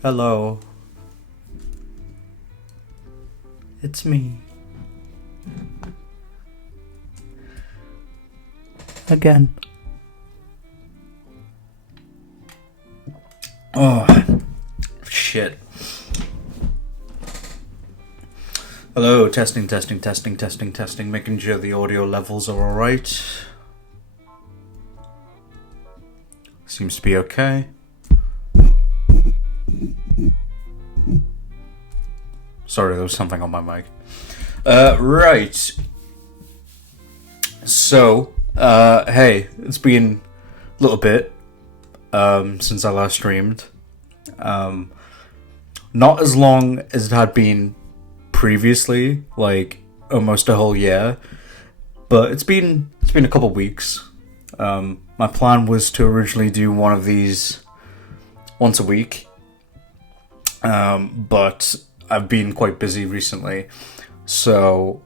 Hello. It's me. Again. Oh, shit. Hello, testing, making sure the audio levels are alright. Seems to be okay. Sorry, there was something on my mic. Right. So, hey, it's been a little bit since I last streamed. Not as long as it had been previously, like almost a whole year, but it's been a couple weeks. My plan was to originally do one of these once a week, but I've been quite busy recently, so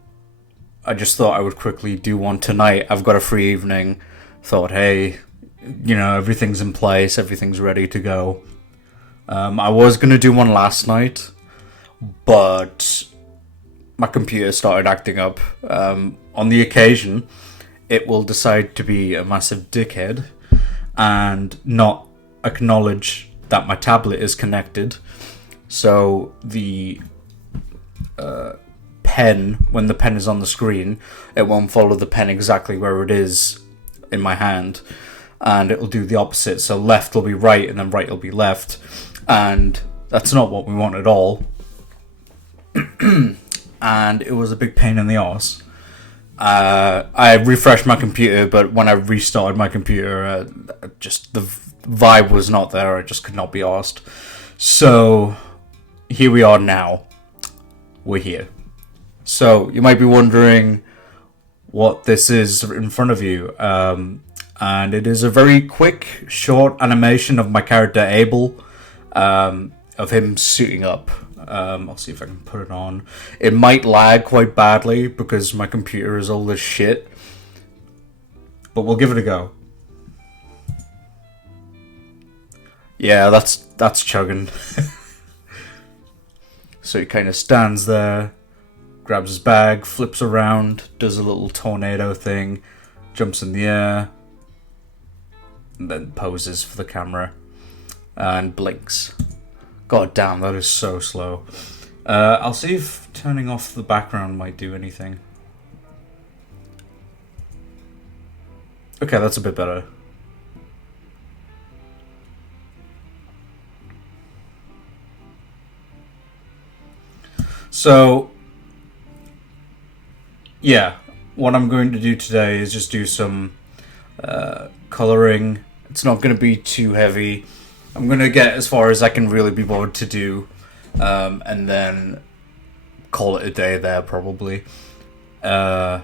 I just thought I would quickly do one tonight. I've got a free evening. Thought, hey, everything's in place, everything's ready to go. I was gonna do one last night, but my computer started acting up. On the occasion, it will decide to be a massive dickhead and not acknowledge that my tablet is connected. So the pen, when the pen is on the screen, it won't follow the pen exactly where it is in my hand, and it will do the opposite. So left will be right, and then right will be left, and that's not what we want at all. And it was a big pain in the arse. I refreshed my computer, but when I restarted my computer, just the vibe was not there. I just could not be arsed. So here we are now. We're here. So you might be wondering what this is in front of you. And it is a very quick, short animation of my character Abel, of him suiting up. I'll see if I can put it on. It might lag quite badly because my computer is old as shit, but we'll give it a go. Yeah, that's chugging. So he kind of stands there, grabs his bag, flips around, does a little tornado thing, jumps in the air, and then poses for the camera and blinks. God damn, that is so slow. I'll see if turning off the background might do anything. Okay, that's a bit better. So, yeah, what I'm going to do today is just do some coloring. It's not going to be too heavy. I'm going to get as far as I can really be bothered to do, and then call it a day there, probably. I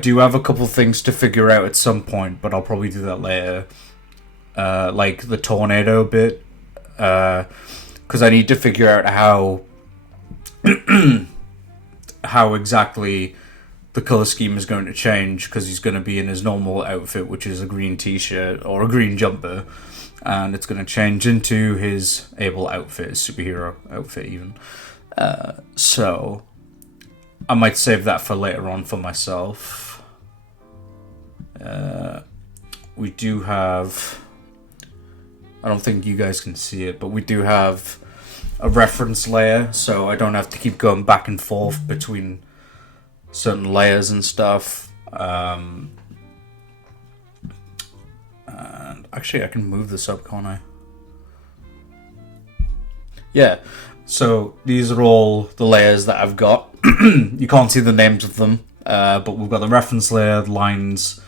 do have a couple things to figure out at some point, but I'll probably do that later. Like the tornado bit, because I need to figure out how exactly the color scheme is going to change, because he's going to be in his normal outfit, which is a green t-shirt or a green jumper, and it's going to change into his Abel outfit, his superhero outfit even. So I might save that for later on for myself. We do have, I don't think you guys can see it, but we do have a reference layer, so I don't have to keep going back and forth between certain layers and stuff. And actually, I can move this up, can't I? Yeah, so these are all the layers that I've got. You can't see the names of them, but we've got the reference layer, lines,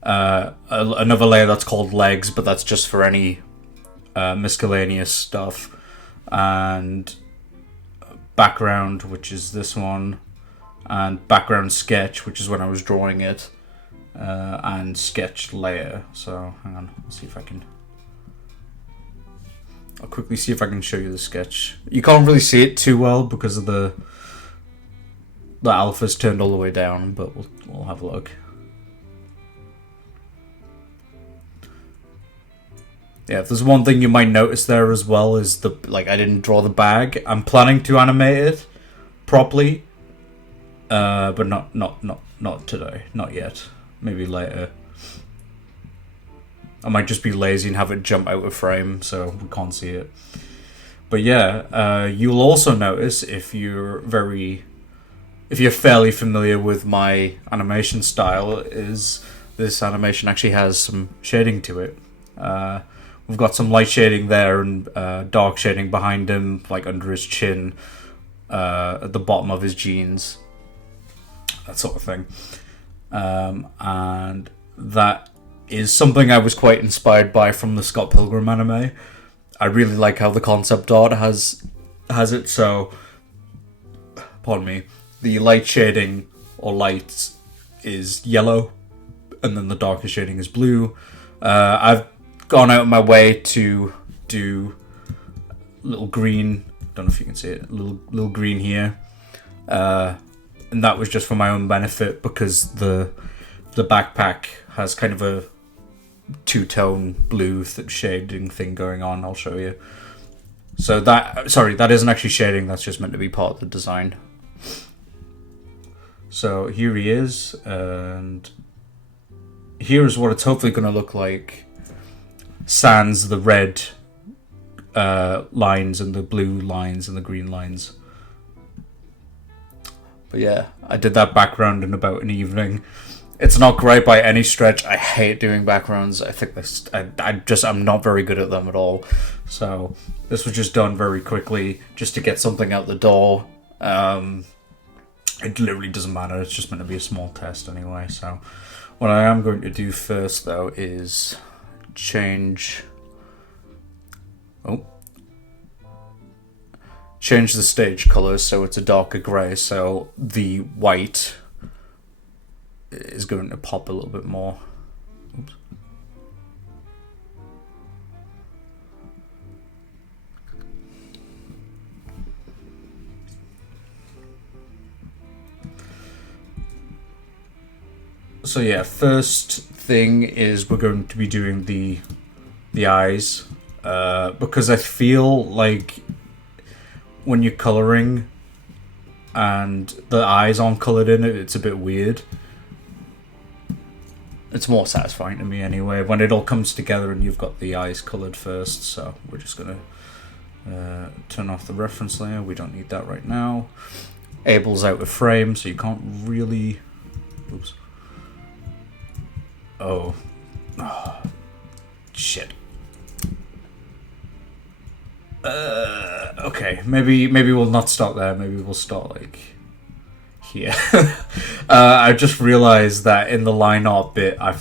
another layer that's called legs, but that's just for any miscellaneous stuff, and background, which is this one, and background sketch, which is when I was drawing it, and sketch layer. So hang on, let's see if I can. I'll quickly see if I can show you the sketch. You can't really see it too well because of the alpha's turned all the way down, but we'll have a look. Yeah, if there's one thing you might notice there as well is I didn't draw the bag. I'm planning to animate it properly, but not today, not yet. Maybe later. I might just be lazy and have it jump out of frame so we can't see it. But yeah, you'll also notice if you're fairly familiar with my animation style, is this animation actually has some shading to it. We've got some light shading there and dark shading behind him, like under his chin, at the bottom of his jeans, that sort of thing. And that is something I was quite inspired by from the Scott Pilgrim anime. I really like how the concept art has it, so, pardon me, the light shading or light is yellow, and then the darker shading is blue. I've gone out of my way to do little green, don't know if you can see it, little green here. And that was just for my own benefit because the backpack has kind of a two-tone blue shading thing going on. I'll show you. So that isn't actually shading, that's just meant to be part of the design. So here he is, and here is what it's hopefully going to look like, sans the red lines and the blue lines and the green lines. But yeah, I did that background in about an evening. It's not great by any stretch. I hate doing backgrounds. I think I'm not very good at them at all. So this was just done very quickly, just to get something out the door. It literally doesn't matter. It's just meant to be a small test anyway. So what I am going to do first, though, is change the stage color so it's a darker grey, so the white is going to pop a little bit more. Oops. So yeah, first thing is we're going to be doing the eyes, because I feel like when you're colouring and the eyes aren't coloured in it, it's a bit weird. It's more satisfying to me anyway, when it all comes together and you've got the eyes coloured first. So we're just going to turn off the reference layer. We don't need that right now. Abel's out of frame, so you can't really... Oops. Oh. Shit. Okay, maybe we'll not start there. Maybe we'll start like here. I just realized that in the line art bit, I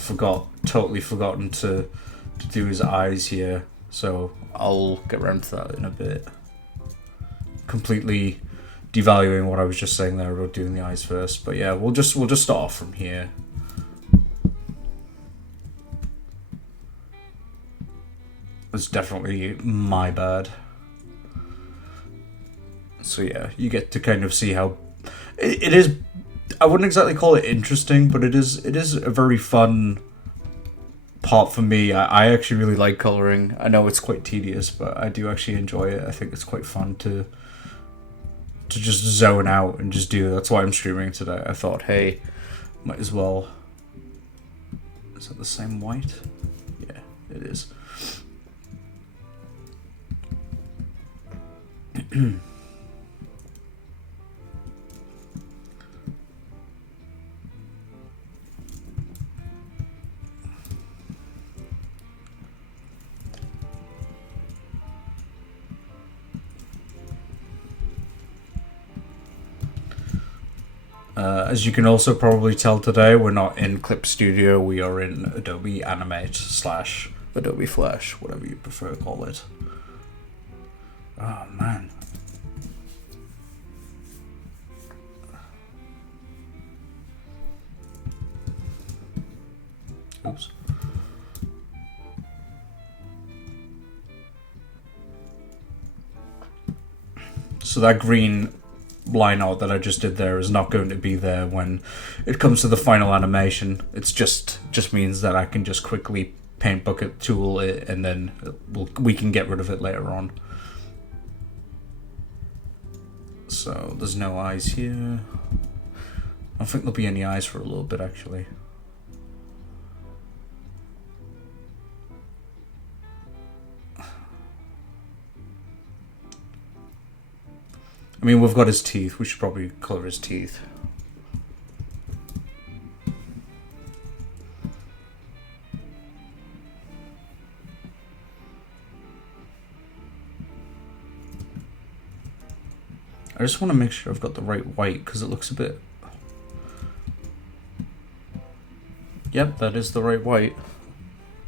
totally forgotten to do his eyes here. So I'll get around to that in a bit. Completely devaluing what I was just saying there about doing the eyes first. But yeah, we'll just start off from here. It's definitely my bad. So yeah, you get to kind of see how it is. I wouldn't exactly call it interesting, but it is a very fun part for me. I actually really like colouring. I know it's quite tedious, but I do actually enjoy it. I think it's quite fun to just zone out and just do. That's why I'm streaming today. I thought, hey, might as well. Is that the same white? Yeah, it is. As you can also probably tell today, we're not in Clip Studio, we are in Adobe Animate / Adobe Flash, whatever you prefer to call it. Oh man. Oops. So that green line art that I just did there is not going to be there when it comes to the final animation. It's just means that I can just quickly paint bucket tool it, and then we can get rid of it later on. So there's no eyes here. I don't think there'll be any eyes for a little bit, actually. I mean, we've got his teeth. We should probably colour his teeth. I just want to make sure I've got the right white, because it looks a bit... Yep, that is the right white.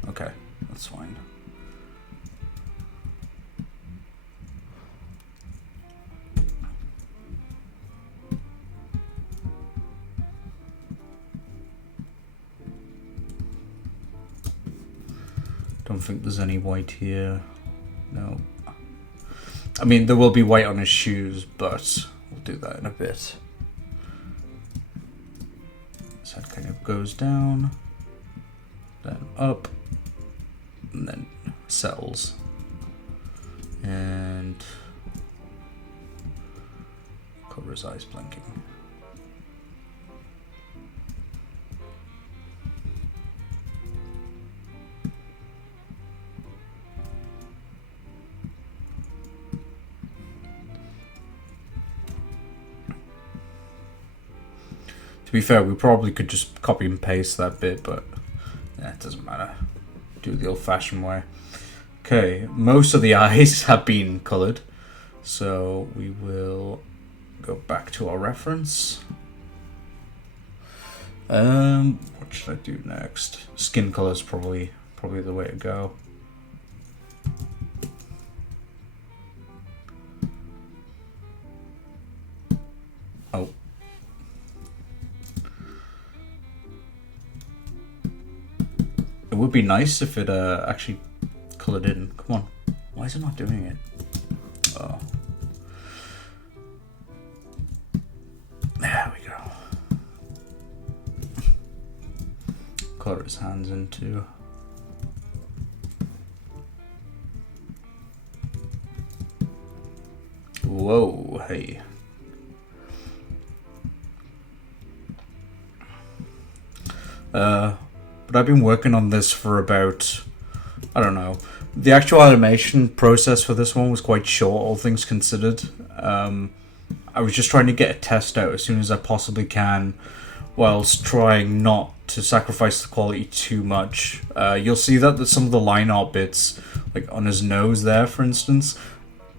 Okay, that's fine. Don't think there's any white here. No. I mean, there will be white on his shoes, but we'll do that in a bit. So that kind of goes down, then up, and then settles. And cover his eyes blinking. To be fair, we probably could just copy and paste that bit, but yeah, it doesn't matter. Do it the old-fashioned way. Okay, most of the eyes have been coloured, so we will go back to our reference. What should I do next? Skin colour is probably the way to go. Oh. It would be nice if it actually coloured in. Come on. Why is it not doing it? Oh. There we go. Colour his hands in too. Whoa, hey. But I've been working on this for about, I don't know. The actual animation process for this one was quite short, all things considered. I was just trying to get a test out as soon as I possibly can, whilst trying not to sacrifice the quality too much. You'll see that some of the line art bits, like on his nose there, for instance,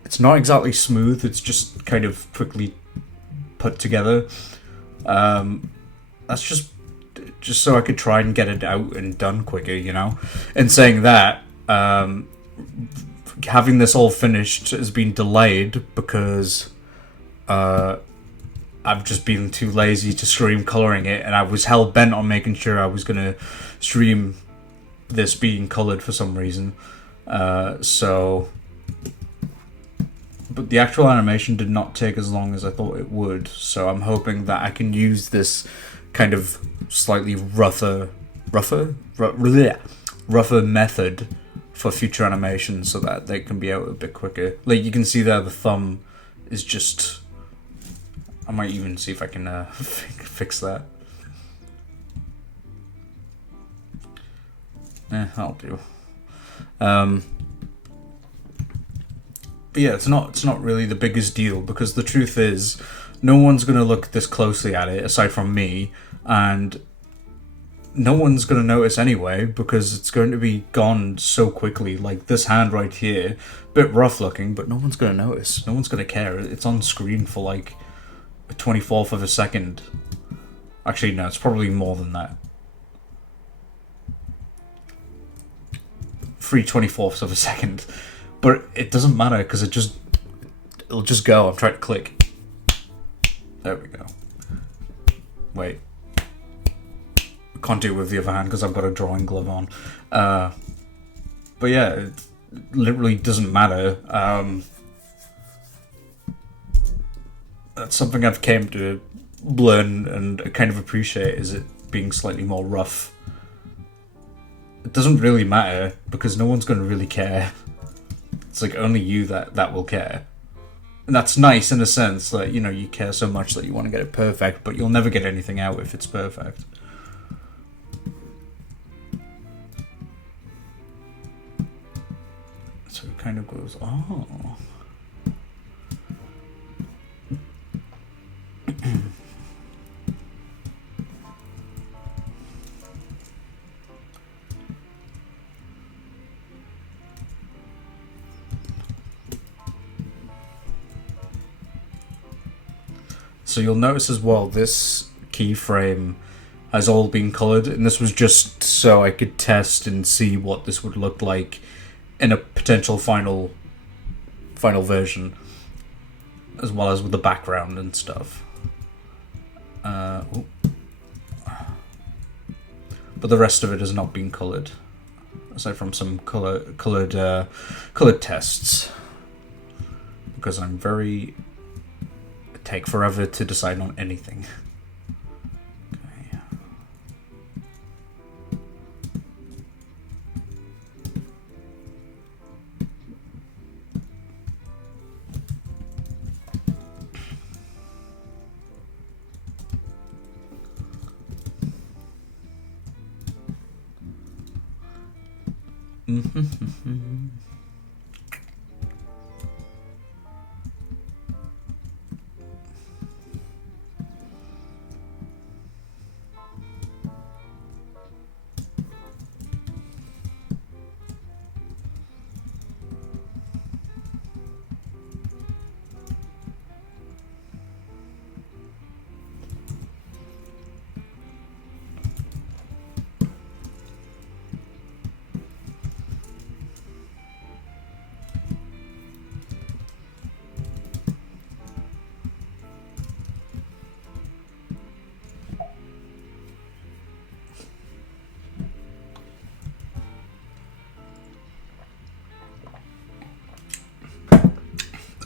it's not exactly smooth, it's just kind of quickly put together. That's just so I could try and get it out and done quicker, you know? And saying that, having this all finished has been delayed because I've just been too lazy to stream colouring it, and I was hell-bent on making sure I was going to stream this being coloured for some reason. But the actual animation did not take as long as I thought it would, so I'm hoping that I can use this kind of slightly rougher method for future animations so that they can be out a bit quicker. Like you can see there, the thumb is just... I might even see if I can fix that. That'll do. But yeah, it's not really the biggest deal, because the truth is, no one's going to look this closely at it aside from me, and no one's going to notice anyway because it's going to be gone so quickly. Like this hand right here, a bit rough looking, but no one's going to notice. No one's going to care. It's on screen for like a 24th of a second. Actually, no, it's probably more than that. 3/24ths of a second. But it doesn't matter because it'll just go. I'm trying to click. There we go. Wait. I can't do it with the other hand because I've got a drawing glove on. But yeah, it literally doesn't matter. That's something I've came to learn and kind of appreciate, is it being slightly more rough. it doesn't really matter because no one's going to really care. It's like only you that will care. And that's nice in a sense that, you know, you care so much that you want to get it perfect, but you'll never get anything out if it's perfect. So it kind of goes, oh. So you'll notice as well, this keyframe has all been colored, and this was just so I could test and see what this would look like in a potential final version, as well as with the background and stuff. But the rest of it has not been colored, aside from some colored tests, because I'm very take forever to decide on anything. Okay.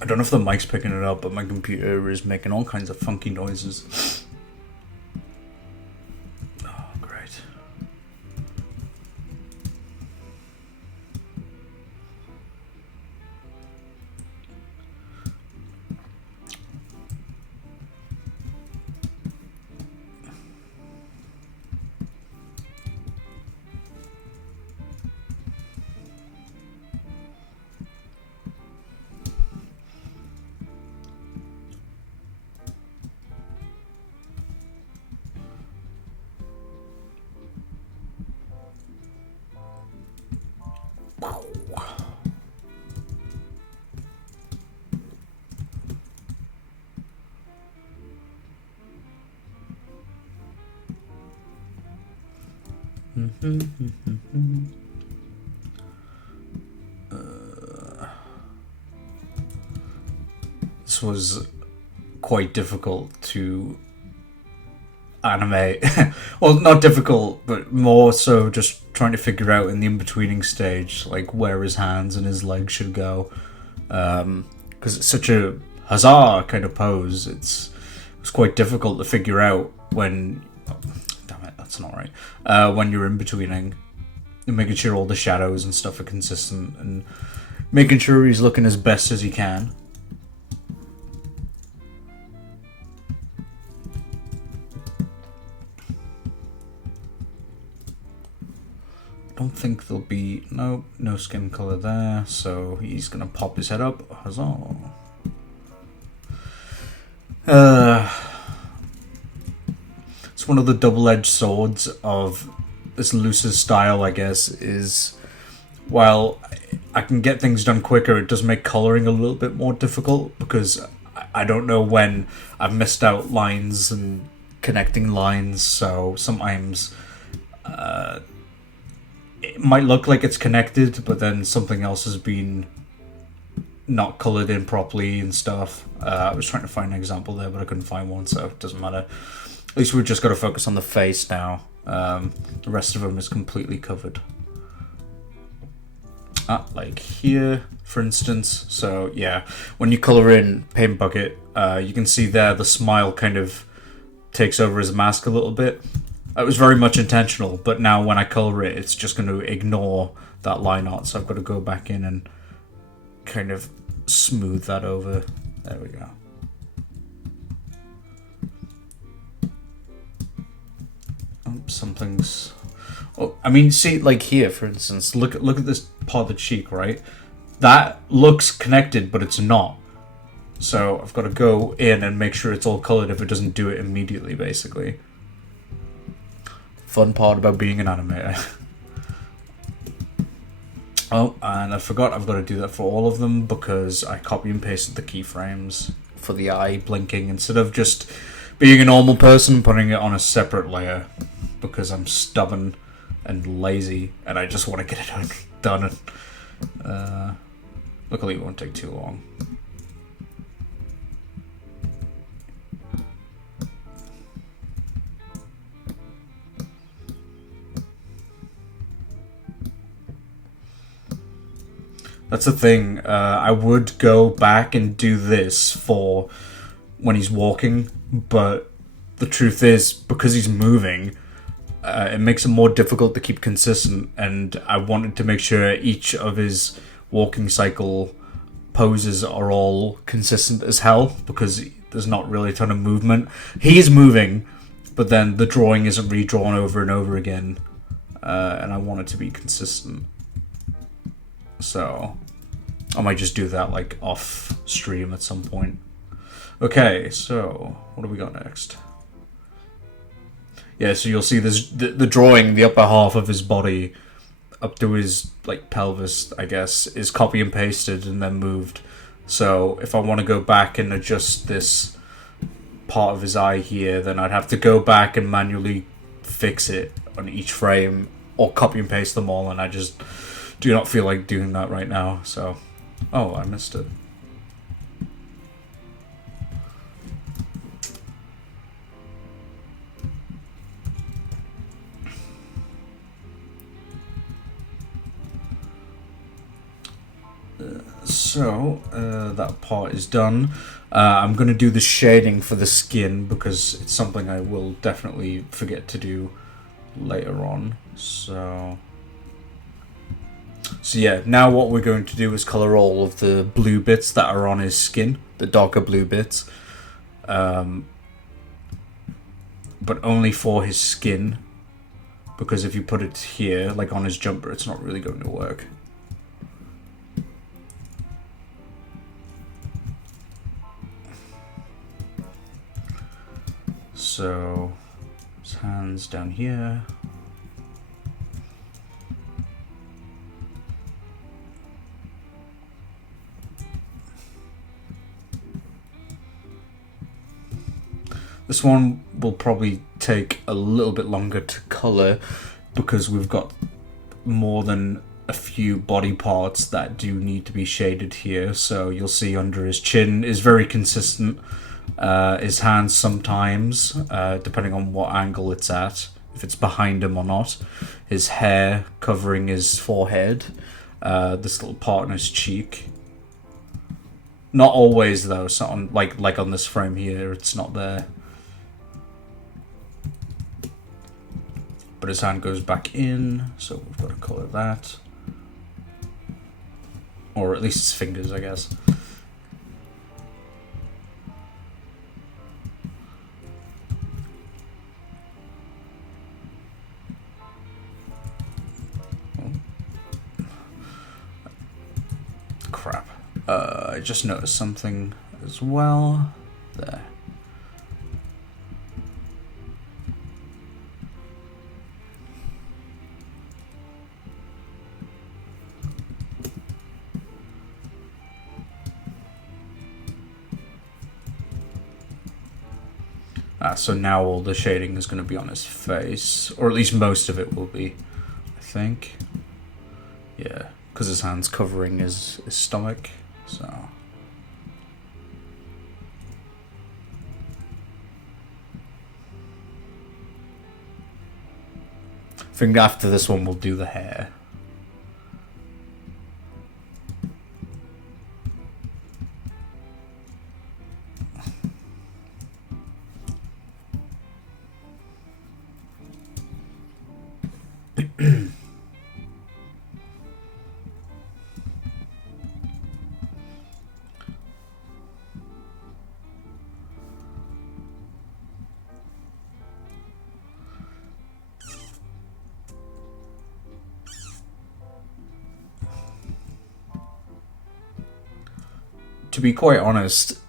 I don't know if the mic's picking it up, but my computer is making all kinds of funky noises. Oh, great. This was quite difficult to animate. Well, not difficult, but more so just trying to figure out in the in-betweening stage, like where his hands and his legs should go. Because it's such a huzzah kind of pose. It's quite difficult to figure out when... Oh, damn it, that's not right. When you're in-betweening. And making sure all the shadows and stuff are consistent. And making sure he's looking as best as he can. Don't think there'll be... no skin color there. So he's going to pop his head up. Huzzah. It's one of the double-edged swords of this Luce's style, I guess, is while I can get things done quicker, it does make coloring a little bit more difficult because I don't know when I've missed out lines and connecting lines, so sometimes it might look like it's connected, but then something else has been not colored in properly and stuff. I was trying to find an example there, but I couldn't find one, so it doesn't matter. At least we've just got to focus on the face now. The rest of them is completely covered. Like here, for instance. So yeah, when you color in Paint Bucket, you can see there the smile kind of takes over his mask a little bit. It was very much intentional, but now when I color it, it's just going to ignore that line art. So I've got to go back in and kind of smooth that over. There we go. Oh, something's... Oh, I mean, see, like here, for instance, look at this part of the cheek, right? That looks connected, but it's not. So I've got to go in and make sure it's all colored if it doesn't do it immediately, basically. Fun part about being an animator. Oh, and I forgot I've got to do that for all of them because I copy and pasted the keyframes for the eye blinking instead of just being a normal person, putting it on a separate layer because I'm stubborn and lazy and I just want to get it done. Luckily it won't take too long. That's the thing, I would go back and do this for when he's walking, but the truth is, because he's moving, it makes it more difficult to keep consistent, and I wanted to make sure each of his walking cycle poses are all consistent as hell, because there's not really a ton of movement. He's moving, but then the drawing isn't redrawn over and over again, and I want it to be consistent. So I might just do that like off stream at some point. Okay, so what do we got next? Yeah, so you'll see this the drawing, the upper half of his body up to his like pelvis, I guess, is copy and pasted and then moved. So if I want to go back and adjust this part of his eye here, then I'd have to go back and manually fix it on each frame or copy and paste them all, and I just do not feel like doing that right now, so... Oh, I missed it. That part is done. I'm going to do the shading for the skin because it's something I will definitely forget to do later on, So yeah, now what we're going to do is colour all of the blue bits that are on his skin, the darker blue bits, but only for his skin, because if you put it here, like on his jumper, it's not really going to work. So, his hands down here. This one will probably take a little bit longer to colour because we've got more than a few body parts that do need to be shaded here. So you'll see under his chin is very consistent. His hands sometimes, depending on what angle it's at, if it's behind him or not. His hair covering his forehead. This little part on his cheek. Not always though, so on, like on this frame here, it's not there. But his hand goes back in, so we've got to colour that. Or at least his fingers, I guess. Oh. Crap. I just noticed something as well. There. So now all the shading is going to be on his face, or at least most of it will be, I think. Yeah, because his hand's covering his stomach, so... I think after this one we'll do the hair. be quite honest,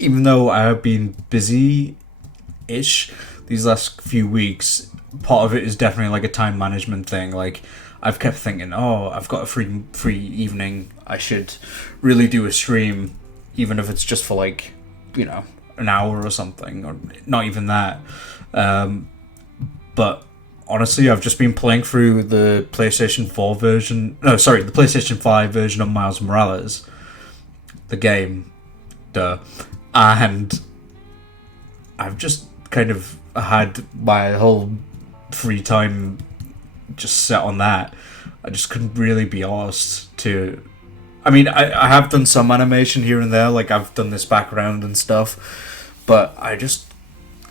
even though I have been busy-ish these last few weeks, part of it is definitely like a time management thing. Like, I've kept thinking, oh, I've got a free evening. I should really do a stream, even if it's just for like, an hour or something, or not even that. But honestly, I've just been playing through the PlayStation 4 version. No, sorry, the PlayStation 5 version of Miles Morales, the game, and I've just kind of had my whole free time just set on that. I just couldn't really be arsed to. I mean, I have done some animation here and there, like I've done this background and stuff, but I just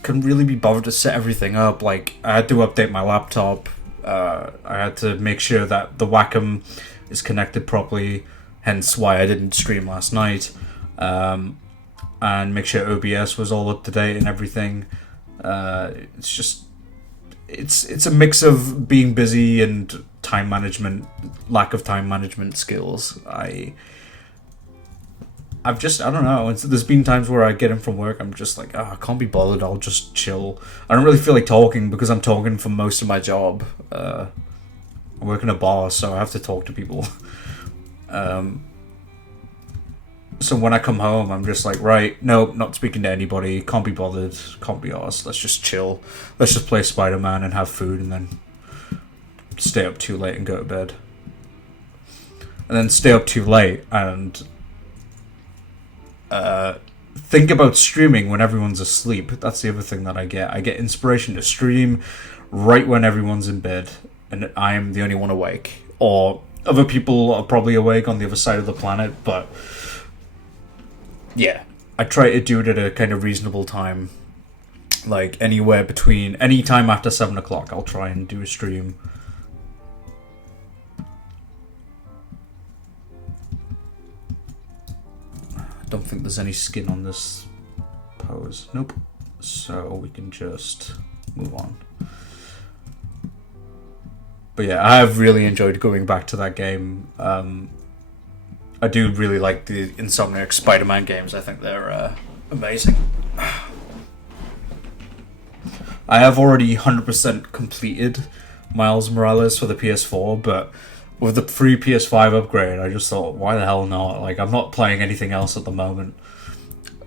couldn't really be bothered to set everything up. Like, I had to update my laptop, I had to make sure that the Wacom is connected properly, hence why I didn't stream last night, and make sure OBS was all up to date and everything. It's just, it's a mix of being busy and time management, lack of time management skills. I don't know. There's been times where I get in from work, I'm just like, I can't be bothered. I'll just chill. I don't really feel like talking because I'm talking for most of my job. I work in a bar, so I have to talk to people. So when I come home, I'm just like, right, nope, not speaking to anybody. Can't be bothered. Can't be arsed. Let's just chill. Let's just play Spider-Man and have food, and then stay up too late and go to bed. And then stay up too late and think about streaming when everyone's asleep. That's the other thing that I get. I get inspiration to stream right when everyone's in bed and I am the only one awake. Or other people are probably awake on the other side of the planet, but yeah, I try to do it at a kind of reasonable time. Like, anywhere between, any time after 7 o'clock, I'll try and do a stream. Don't think there's any skin on this pose. Nope. So we can just move on. But yeah, I have really enjoyed going back to that game. I do really like the Insomniac Spider-Man games. I think they're amazing. I have already 100% completed Miles Morales for the PS4, but with the free PS5 upgrade, I just thought, why the hell not? Like, I'm not playing anything else at the moment.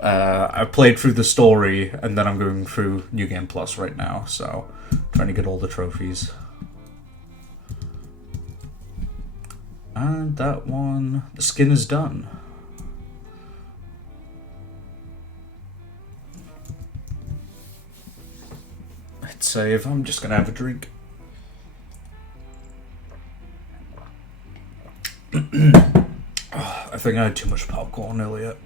I played through the story, and then I'm going through New Game Plus right now, so trying to get all the trophies. And that one, the skin is done. Hit save. I'm just gonna have a drink. I think I had too much popcorn earlier.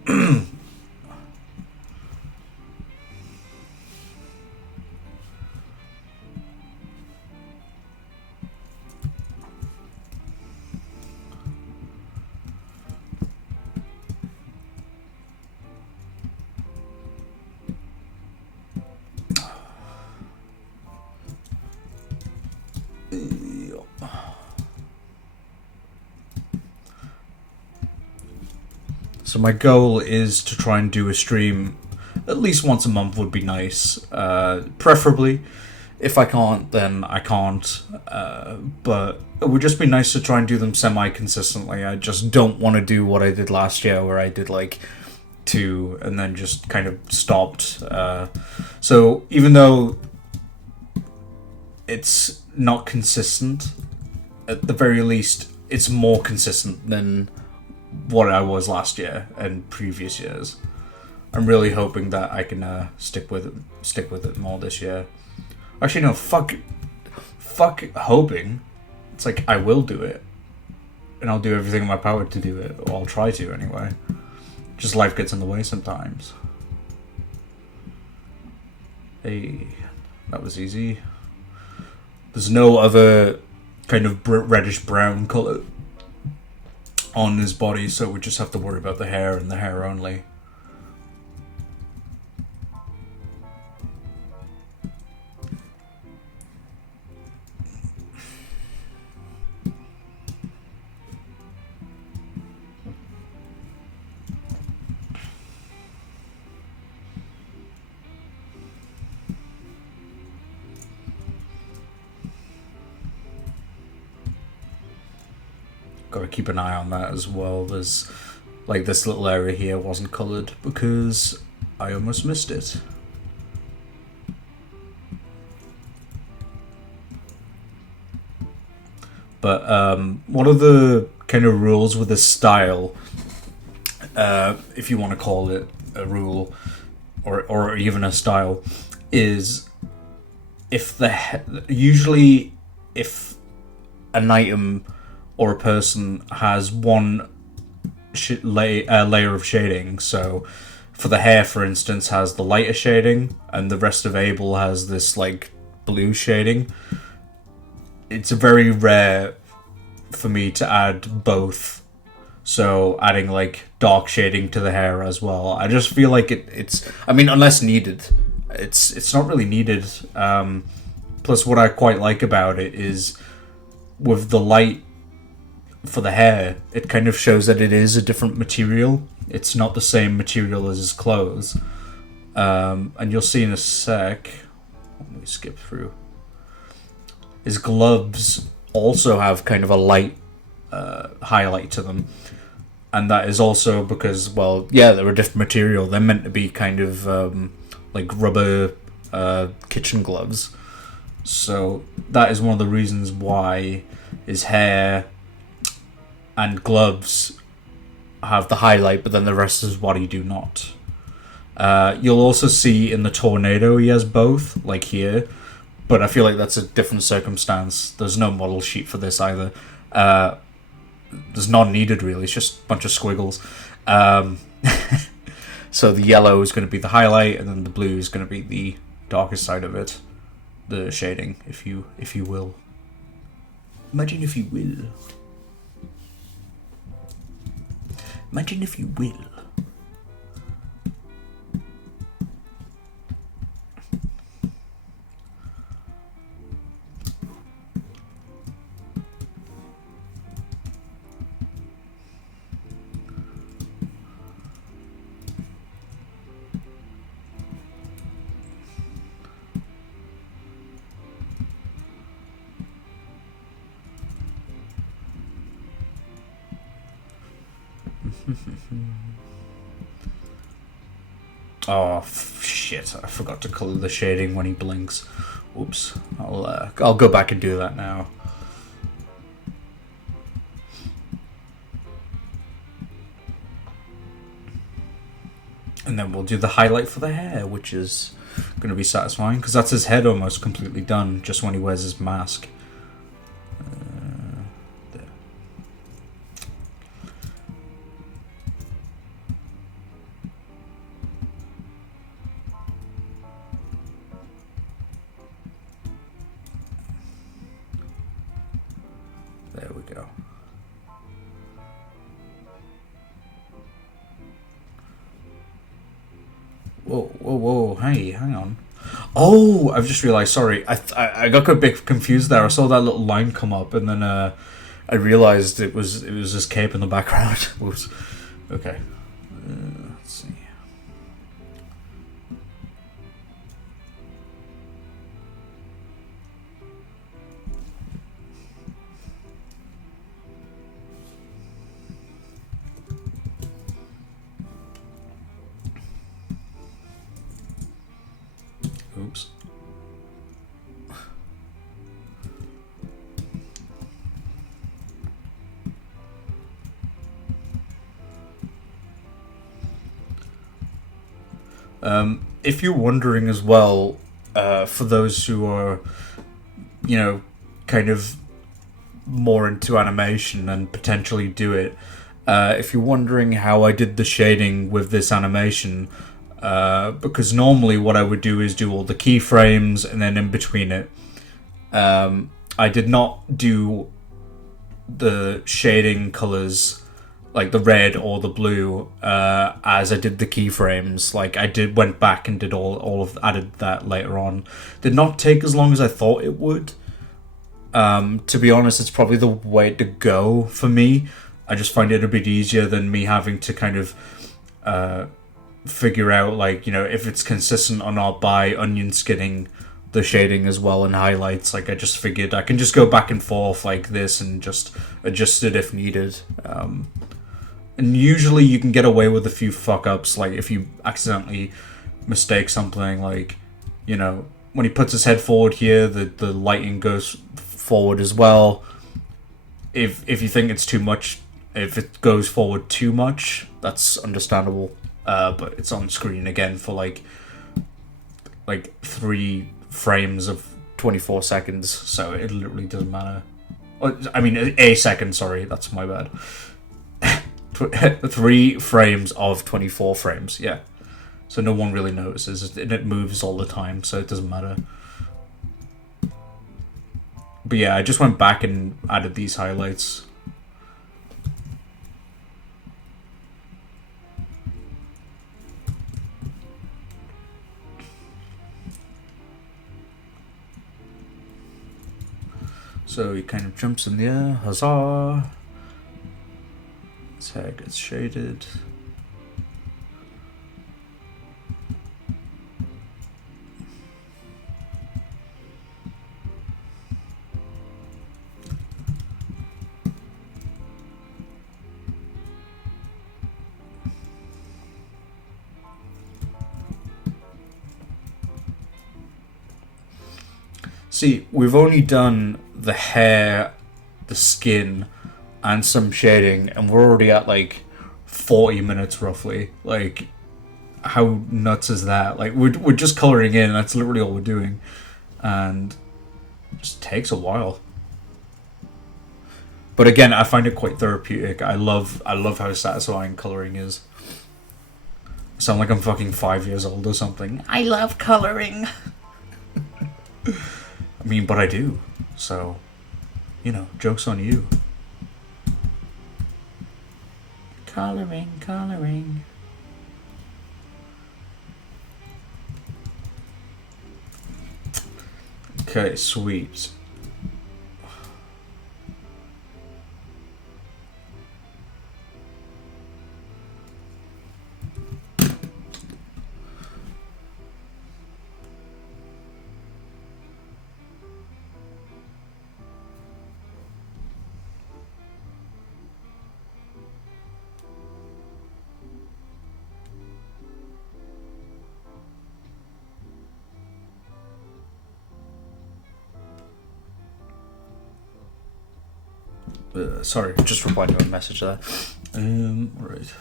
So my goal is to try and do a stream at least once a month would be nice. Preferably. If I can't, then I can't. But it would just be nice to try and do them semi-consistently. I just don't want to do what I did last year, where I did like 2 and then just kind of stopped. So even though it's not consistent, at the very least, it's more consistent than what I was last year and previous years. I'm really hoping that I can stick with it more this year. Actually, no, fuck hoping. It's like, I will do it, and I'll do everything in my power to do it, or I'll try to anyway. Just life gets in the way sometimes. Hey, that was easy. There's no other kind of reddish brown colour on his body, so we just have to worry about the hair and the hair only. got to keep an eye on that as well. There's like this little area here wasn't coloured because I almost missed it. But one of the kind of rules with this style, if you want to call it a rule or even a style, is if usually if an item or a person has one layer of shading, so for the hair, for instance, has the lighter shading, and the rest of Abel has this like blue shading. It's very rare for me to add both, so adding like dark shading to the hair as well. I just feel like it's. I mean, unless needed, it's not really needed. Plus, what I quite like about it is with the light for the hair, it kind of shows that it is a different material. It's not the same material as his clothes. And you'll see in a sec. Let me skip through. His gloves also have kind of a light highlight to them. And that is also because, well, yeah, they're a different material. They're meant to be kind of like rubber kitchen gloves. So that is one of the reasons why his hair and gloves have the highlight, but then the rest of his body do not. You'll also see in the tornado he has both, like here, but I feel like that's a different circumstance. There's no model sheet for this either. There's none needed really, it's just a bunch of squiggles. So the yellow is going to be the highlight, and then the blue is going to be the darkest side of it. The shading, if you will. Imagine if you will. Imagine if you will. Oh shit! I forgot to color the shading when he blinks. Oops. I'll go back and do that now. And then we'll do the highlight for the hair, which is going to be satisfying because that's his head almost completely done just when he wears his mask. There. There we go. Whoa, hey, hang on. Oh, I've just realised, sorry, I got a bit confused there. I saw that little line come up, and then I realised it was this cape in the background. Whoops. Okay. Let's see. Oops. If you're wondering as well, for those who are, you know, kind of more into animation and potentially do it, if you're wondering how I did the shading with this animation, because normally what I would do is do all the keyframes and then in between it. I did not do the shading colors like the red or the blue as I did the keyframes. Like I went back and did added that later on. Did not take as long as I thought it would. To be honest, it's probably the way to go for me. I just find it a bit easier than me having to kind of figure out, like, you know, if it's consistent or not by onion skinning the shading as well and highlights. Like, I just figured I can just go back and forth like this and just adjust it if needed. And usually you can get away with a few fuck-ups, like if you accidentally mistake something, like, you know, when he puts his head forward here, the lighting goes forward as well. If you think it's too much, if it goes forward too much, that's understandable. But it's on screen again for like 3 frames of 24 seconds, so it literally doesn't matter. I mean, a second, sorry, that's my bad. 3 frames of 24 frames, yeah. So no one really notices, and it moves all the time, so it doesn't matter. But yeah, I just went back and added these highlights. So he kind of jumps in the air, huzzah! His hair gets shaded. See, we've only done the hair, the skin, and some shading, and we're already at like 40 minutes roughly. Like, how nuts is that? Like, we're just coloring in, that's literally all we're doing. And it just takes a while. But again, I find it quite therapeutic. I love how satisfying coloring is. I sound like I'm fucking 5 years old or something. I love coloring. I mean, but I do. So, you know, joke's on you. Coloring. Okay, sweet. Sorry, just replied to a message there. Right.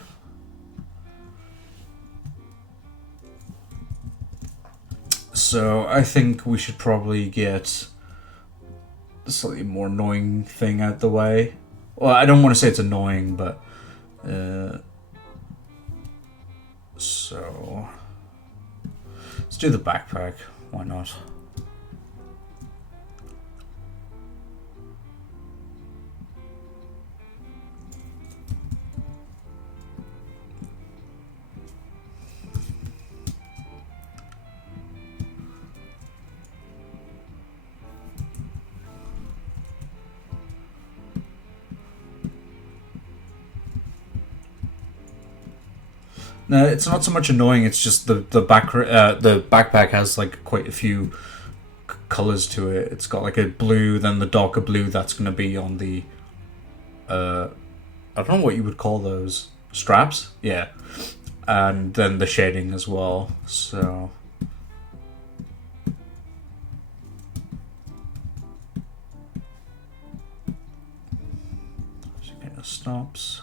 So I think we should probably get the slightly more annoying thing out the way. Well, I don't want to say it's annoying, but so let's do the backpack. Why not? No, it's not so much annoying. It's just the backpack has like quite a few colors to it. It's got like a blue, then the darker blue that's gonna be on the I don't know what you would call those, straps. Yeah, and then the shading as well. So it kind of stops.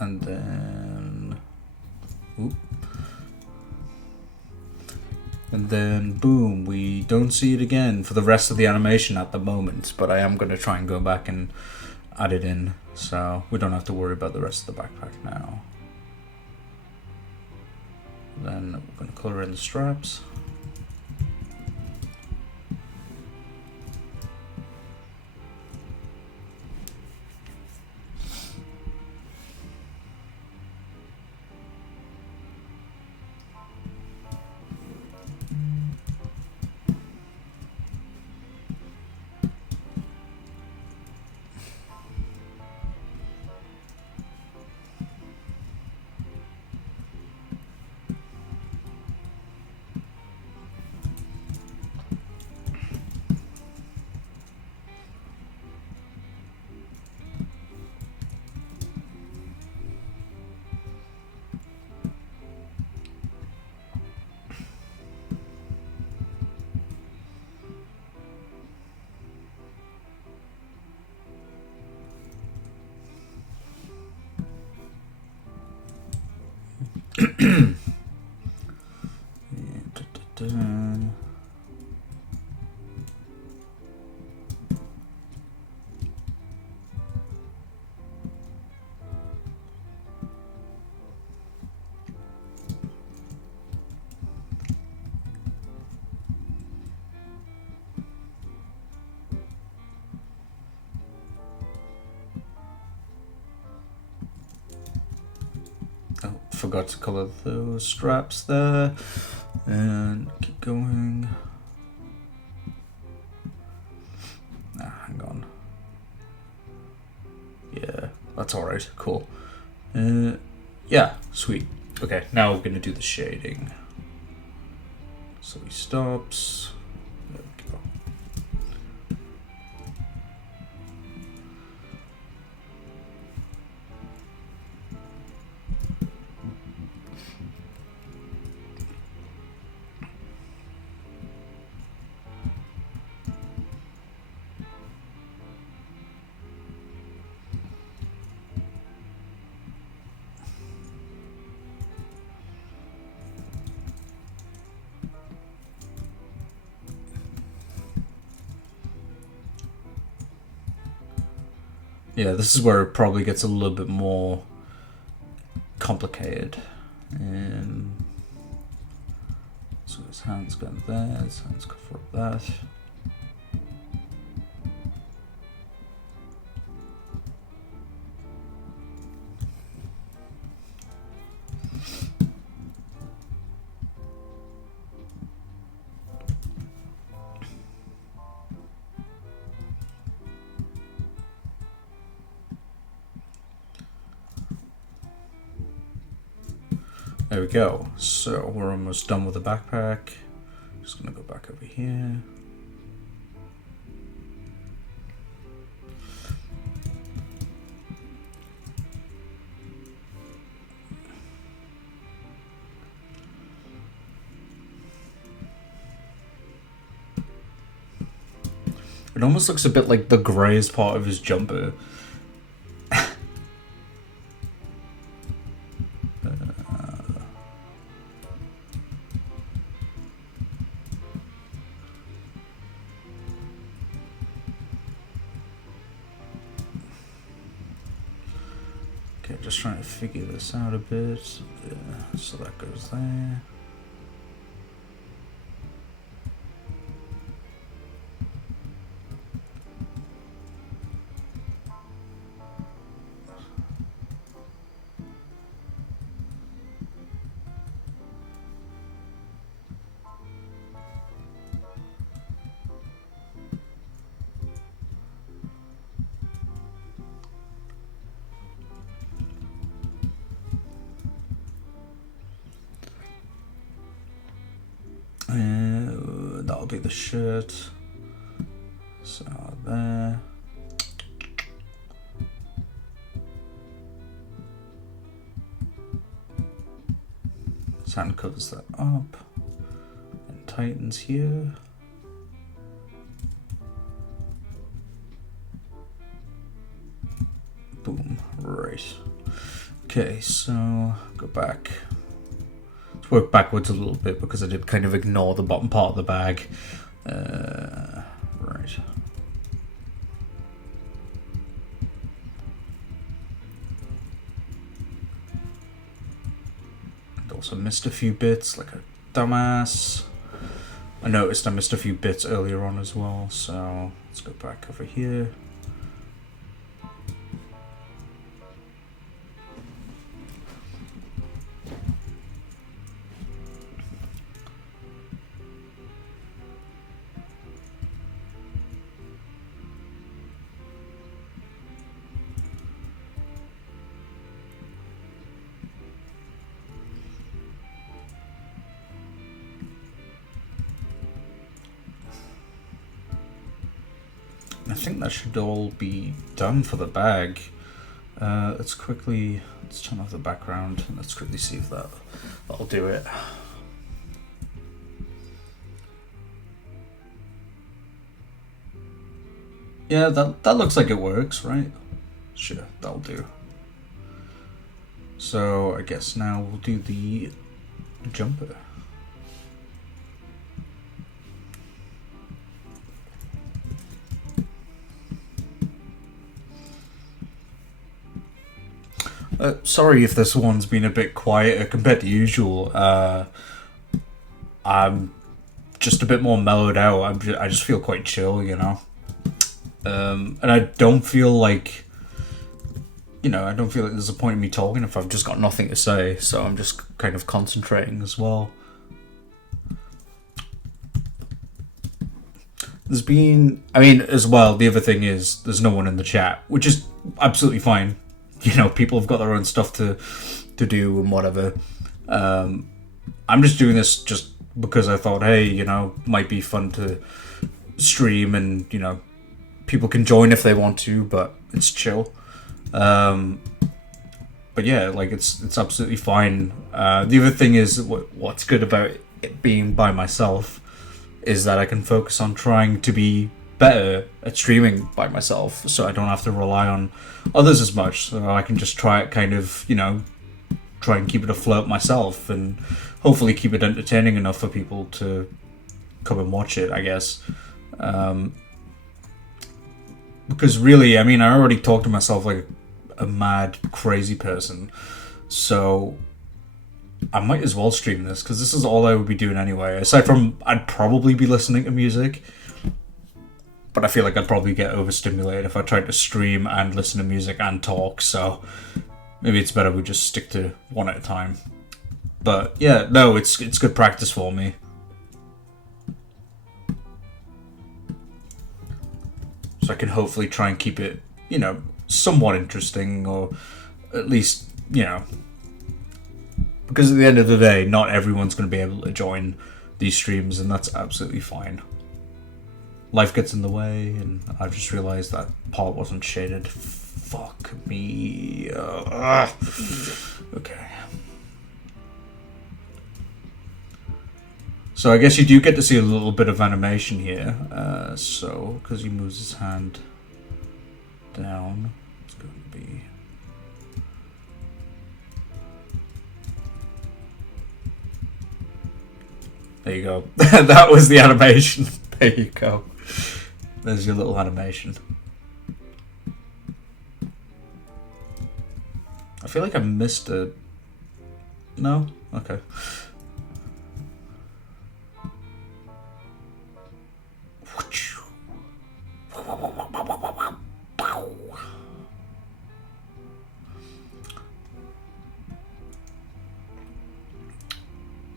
And then, oop. and then boom, we don't see it again for the rest of the animation at the moment, but I am going to try and go back and add it in, so we don't have to worry about the rest of the backpack now. Then we're going to color in the straps. Oh, forgot to color those straps there, and keep going. Hang on. Yeah, that's alright, cool. Yeah, sweet. Okay, now we're gonna do the shading. So he stops. There we go. Yeah, this is where it probably gets a little bit more complicated. So his hands go there, his hands cover up that. There we go. So we're almost done with the backpack. Just gonna go back over here. It almost looks a bit like the greyest part of his jumper. Okay, just trying to figure this out a bit. Yeah, so that goes there. That'll be the shirt. So there. Hand covers that up and tightens here. Boom, right. Okay, so go back. So work backwards a little bit because I did kind of ignore the bottom part of the bag. Right. And also missed a few bits like a dumbass. I noticed I missed a few bits earlier on as well, so let's go back over here. I think that should all be done for the bag. Let's turn off the background and let's quickly see if that'll do it. Yeah, that looks like it works, right? Sure, that'll do. So I guess now we'll do the jumper. Sorry if this one's been a bit quieter compared to usual. I'm just a bit more mellowed out. I just feel quite chill, you know. And I don't feel like, there's a point in me talking if I've just got nothing to say. So I'm just kind of concentrating as well. As well, the other thing is there's no one in the chat, which is absolutely fine. People have got their own stuff to do and whatever. I'm just doing this just because I thought, hey, might be fun to stream and, people can join if they want to, but it's chill. But yeah, like it's absolutely fine. The other thing is what's good about it being by myself is that I can focus on trying to be better at streaming by myself, so I don't have to rely on others as much. So I can just try it try and keep it afloat myself and hopefully keep it entertaining enough for people to come and watch it, I guess. Because really, I already talk to myself like a mad, crazy person, so I might as well stream this because this is all I would be doing anyway. Aside from I'd probably be listening to music, but I feel like I'd probably get overstimulated if I tried to stream and listen to music and talk, so maybe it's better we just stick to one at a time. But yeah, no, it's good practice for me. So I can hopefully try and keep it, somewhat interesting, or at least, because at the end of the day, not everyone's going to be able to join these streams, and that's absolutely fine. Life gets in the way, and I've just realized that part wasn't shaded. Fuck me. Okay. So I guess you do get to see a little bit of animation here. So, because he moves his hand down, it's going to be... There you go. That was the animation. There you go. There's your little animation. I feel like I missed a... No? Okay.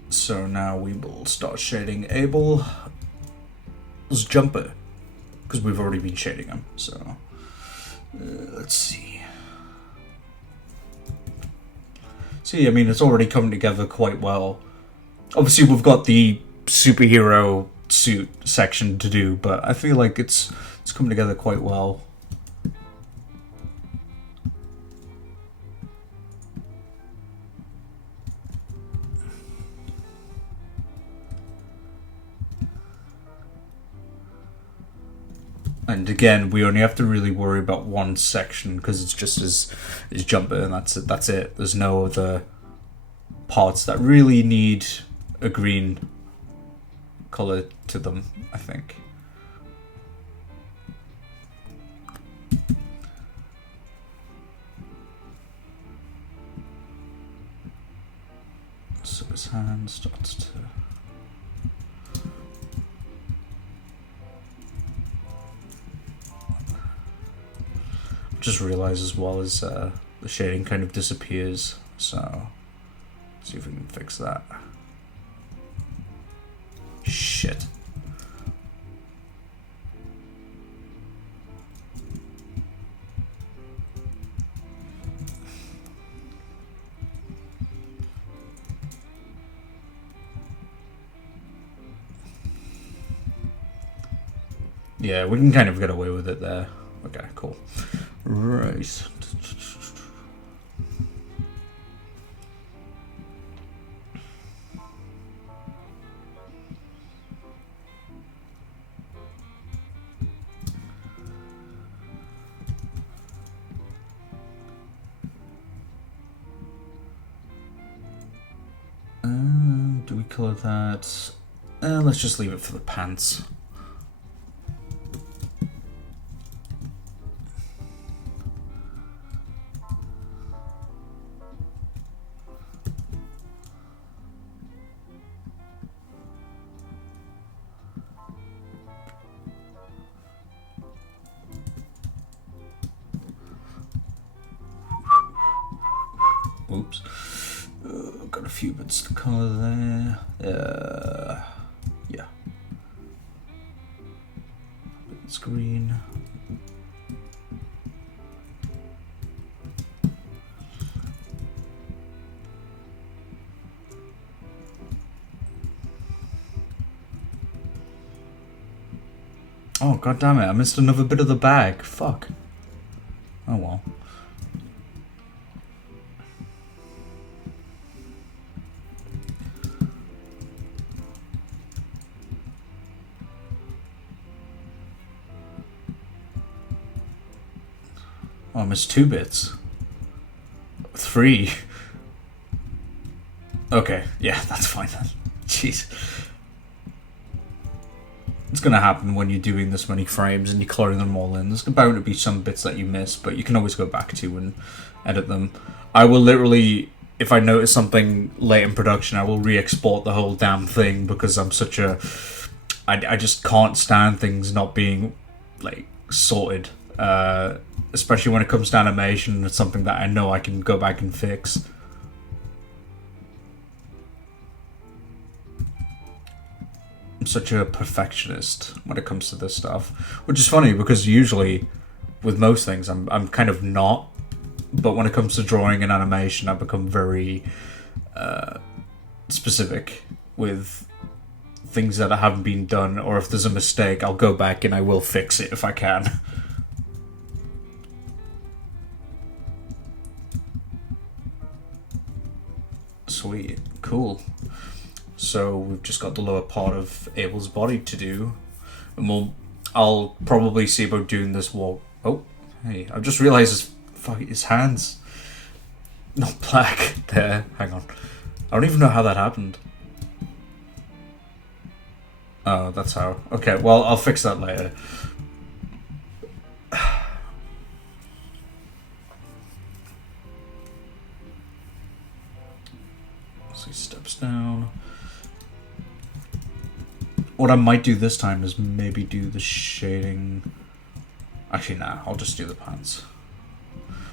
So now we will start shading Abel's jumper, because we've already been shading him. So let's see. It's already coming together quite well. Obviously, we've got the superhero suit section to do, but I feel like it's coming together quite well. And again, we only have to really worry about one section because it's just his jumper, and that's it. There's no other parts that really need a green color to them, I think. So his hand starts to... Just realize as well as the shading kind of disappears, so see if we can fix that. Shit. Yeah, we can kind of get away with it there. Okay, cool. Right. Do we color that? Let's just leave it for the pants. Oops. Got a few bits to color there. Yeah. It's green. Oh, god damn it, I missed another bit of the bag. Fuck. Oh well. Oh, I missed 2 bits. 3. Okay, yeah, that's fine then. Jeez. It's gonna happen when you're doing this many frames and you're coloring them all in. There's bound to be some bits that you miss, but you can always go back to and edit them. I will literally, if I notice something late in production, I will re-export the whole damn thing because I'm such a... I just can't stand things not being, like, sorted. Especially when it comes to animation, it's something that I know I can go back and fix. I'm such a perfectionist when it comes to this stuff, which is funny because usually with most things I'm kind of not, but when it comes to drawing and animation I become very specific with things that haven't been done, or if there's a mistake I'll go back and I will fix it if I can. Sweet, cool. So we've just got the lower part of Abel's body to do, and I'll probably see about doing this wall. Oh, hey, I've just realised his hands not black there. Hang on, I don't even know how that happened. Oh, that's how. Okay, well I'll fix that later. So he steps down. What I might do this time is maybe do the shading. Actually, nah, I'll just do the pants.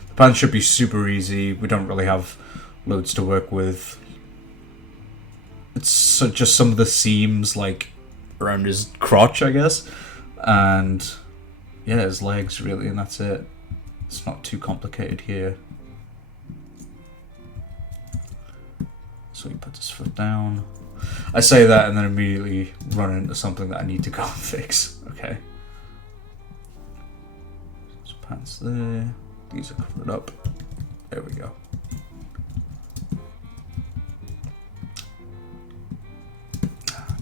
The pants should be super easy. We don't really have loads to work with. It's just some of the seams, like, around his crotch, I guess. And, yeah, his legs, really, and that's it. It's not too complicated here. So he puts his foot down. I say that and then immediately run into something that I need to go and fix. Okay. So pants there. These are covered up. There we go.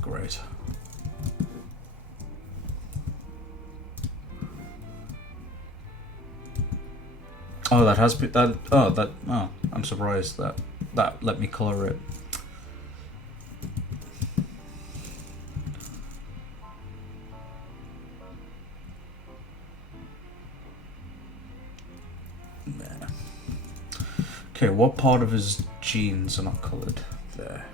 Great. Oh, that has been that. Oh, that. Oh, I'm surprised that that let me color it. There. Okay, what part of his jeans are not colored? There.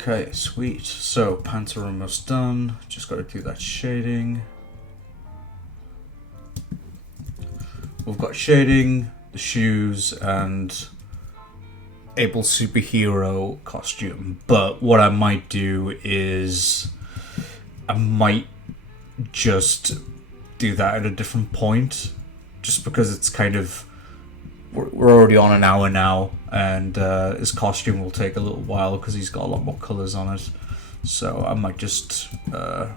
Okay, sweet. So pants are almost done. Just got to do that shading. We've got shading, the shoes, and Abel superhero costume. But what I might do is I might just do that at a different point, just because it's kind of we're already on an hour now, and his costume will take a little while because he's got a lot more colors on it. So I might just I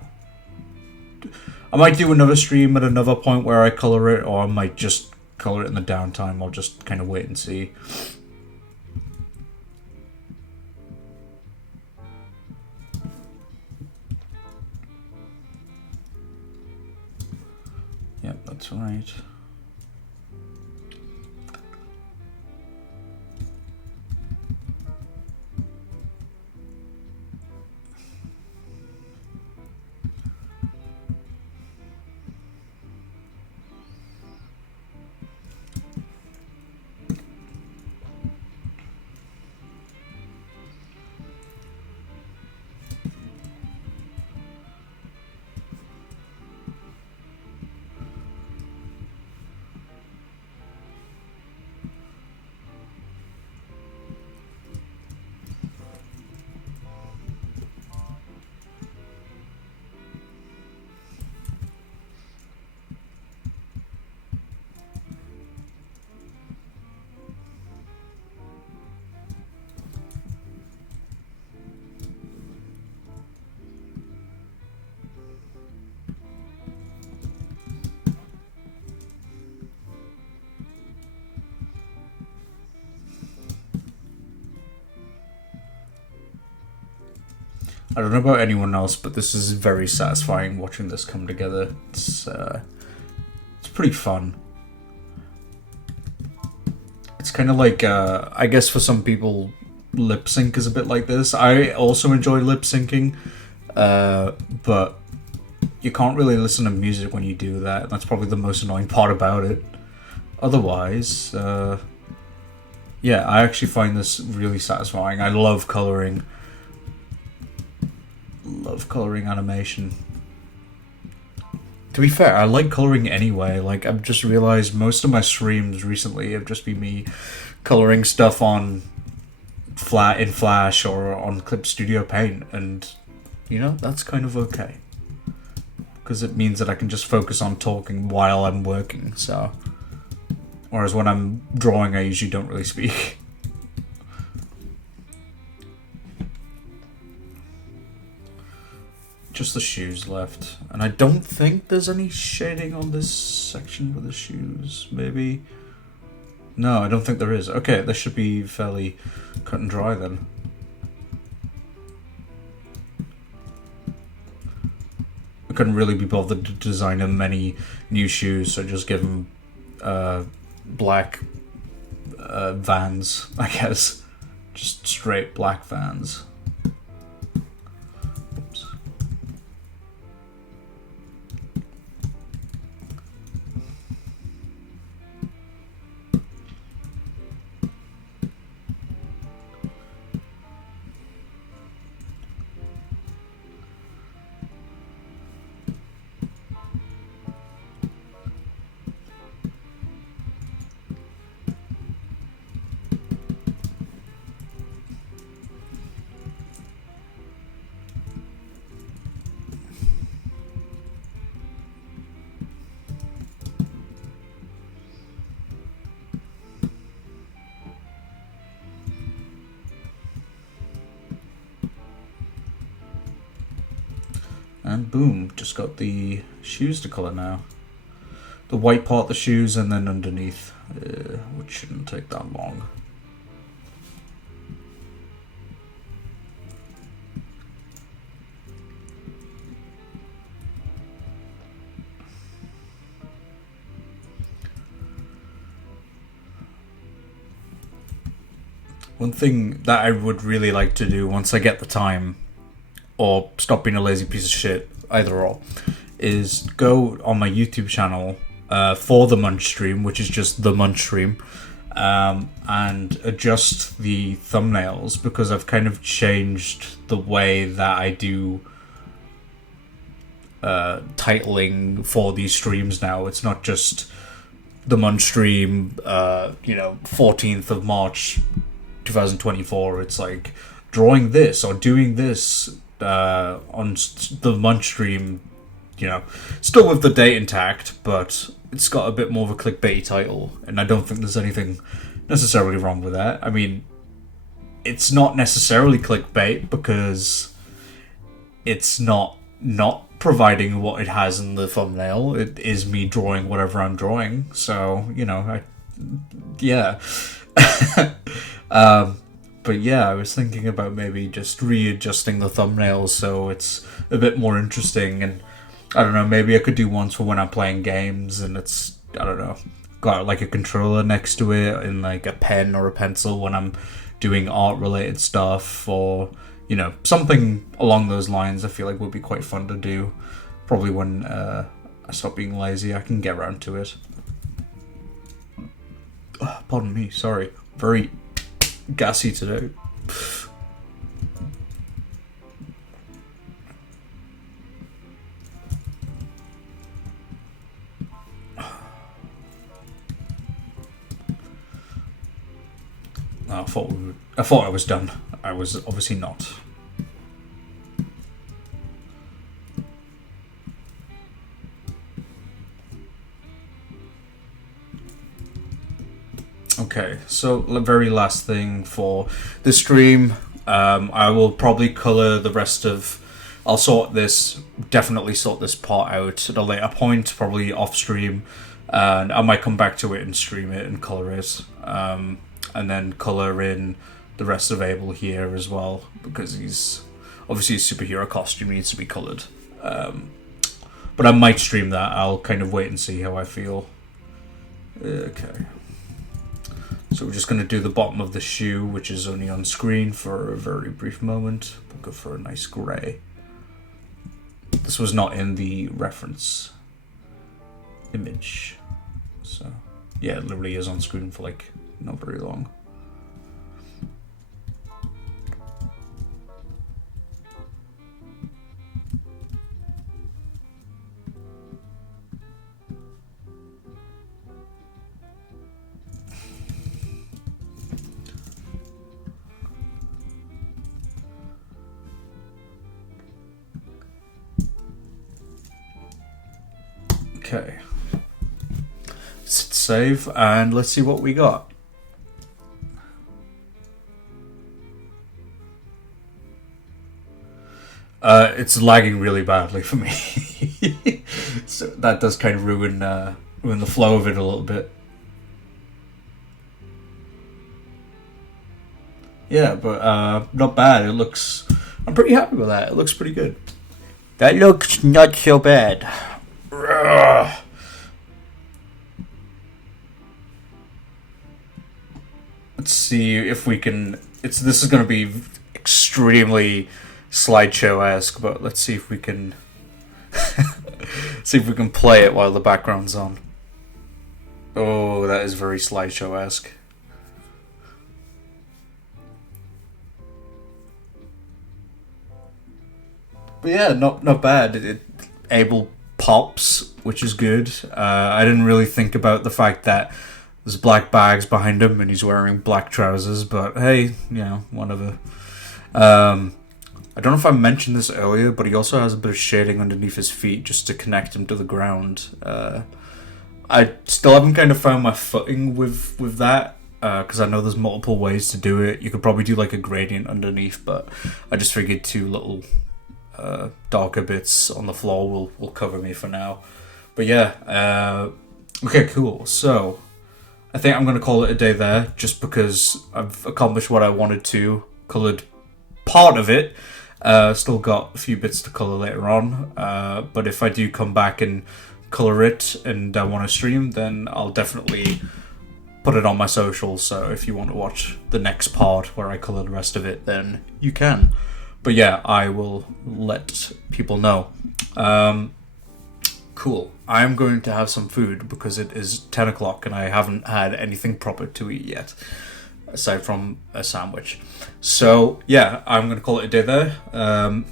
might do another stream at another point where I color it, or I might just color it in the downtime. I'll just kind of wait and see. Yep, that's right. I don't know about anyone else, but this is very satisfying watching this come together. It's pretty fun. It's kind of like, I guess for some people, lip sync is a bit like this. I also enjoy lip syncing, but you can't really listen to music when you do that. That's probably the most annoying part about it. Otherwise, yeah, I actually find this really satisfying. I love coloring. Love coloring animation. To be fair, I like coloring anyway. Like, I've just realized most of my streams recently have just been me coloring stuff on in Flash or on Clip Studio Paint, and you know, that's kind of okay, because it means that I can just focus on talking while I'm working. So, whereas when I'm drawing, I usually don't really speak. Just the shoes left, and I don't think there's any shading on this section with the shoes. Maybe? No, I don't think there is. Okay, this should be fairly cut and dry then. I couldn't really be bothered to design him many new shoes, so just give him black Vans, I guess. Just straight black Vans. And boom, just got the shoes to colour now. The white part, the shoes, and then underneath, which shouldn't take that long. One thing that I would really like to do once I get the time, or stop being a lazy piece of shit, either or, is go on my YouTube channel for the munch stream, which is just the munch stream, and adjust the thumbnails, because I've kind of changed the way that I do titling for these streams now. It's not just the munch stream, 14th of March 2024. It's like drawing this or doing this on the munch stream, still with the date intact, but it's got a bit more of a clickbaity title, and I don't think there's anything necessarily wrong with that. I mean, it's not necessarily clickbait because it's not providing what it has in the thumbnail. It is me drawing whatever I'm drawing, so yeah. But yeah, I was thinking about maybe just readjusting the thumbnails so it's a bit more interesting, and I don't know, maybe I could do ones for when I'm playing games and it's, I don't know, got like a controller next to it and like a pen or a pencil when I'm doing art related stuff, or something along those lines. I feel like would be quite fun to do. Probably when I stop being lazy, I can get around to it. Pardon me, sorry. Very gassy today. I thought I was done. I was obviously not. Okay, so the very last thing for the stream, I will probably colour the rest of... I'll definitely sort this part out at a later point, probably off stream, and I might come back to it and stream it and colour it, and then colour in the rest of Abel here as well, because he's obviously his superhero costume needs to be coloured. But I might stream that. I'll kind of wait and see how I feel. Okay. So we're just going to do the bottom of the shoe, which is only on screen for a very brief moment. We'll go for a nice grey. This was not in the reference image. So, yeah, it literally is on screen for like not very long. Okay, save, and let's see what we got. It's lagging really badly for me, so that does kind of ruin the flow of it a little bit. Yeah, but not bad. It looks. I'm pretty happy with that. It looks pretty good. That looks not so bad. Let's see if we can. This is going to be extremely slideshow-esque, but let's see if we can see if we can play it while the background's on. Oh, that is very slideshow-esque. But yeah, not bad. Abel pops, which is good. I didn't really think about the fact that there's black bags behind him and he's wearing black trousers, but hey, whatever. I don't know if I mentioned this earlier, but he also has a bit of shading underneath his feet just to connect him to the ground. I still haven't kind of found my footing with that, because I know there's multiple ways to do it. You could probably do like a gradient underneath, but I just figured two little darker bits on the floor will cover me for now. But yeah, okay, cool. So I think I'm going to call it a day there, just because I've accomplished what I wanted to, coloured part of it. Still got a few bits to colour later on, but if I do come back and colour it and I want to stream, then I'll definitely put it on my socials. So if you want to watch the next part where I colour the rest of it, then you can. But yeah, I will let people know. Cool. I'm going to have some food because it is 10 o'clock and I haven't had anything proper to eat yet, aside from a sandwich. So yeah, I'm going to call it a day there.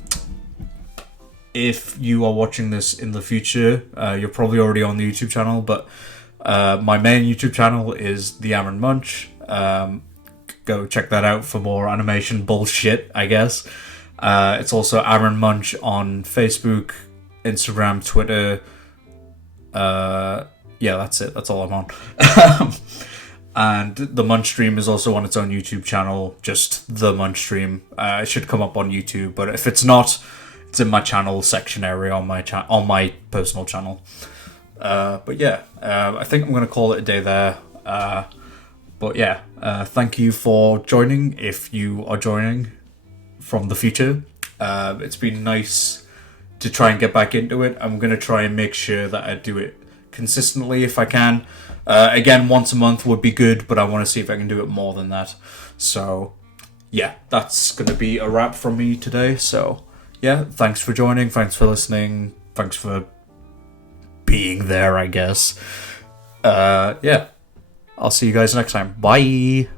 If you are watching this in the future, you're probably already on the YouTube channel, but my main YouTube channel is the Munch. Go check that out for more animation bullshit, I guess. It's also Aaron Munch on Facebook, Instagram, Twitter. Yeah, that's it. That's all I'm on. And the Munch Stream is also on its own YouTube channel, just the Munch Stream. It should come up on YouTube, but if it's not, it's in my channel section area on my personal channel. But yeah, I think I'm gonna call it a day there. But yeah, thank you for joining. If you are joining from the future, it's been nice to try and get back into it. I'm gonna try and make sure that I do it consistently if I can. Again, once a month would be good, but I want to see if I can do it more than that. So yeah, that's gonna be a wrap from me today. So yeah, thanks for joining, thanks for listening, thanks for being there, I guess. Yeah, I'll see you guys next time. Bye.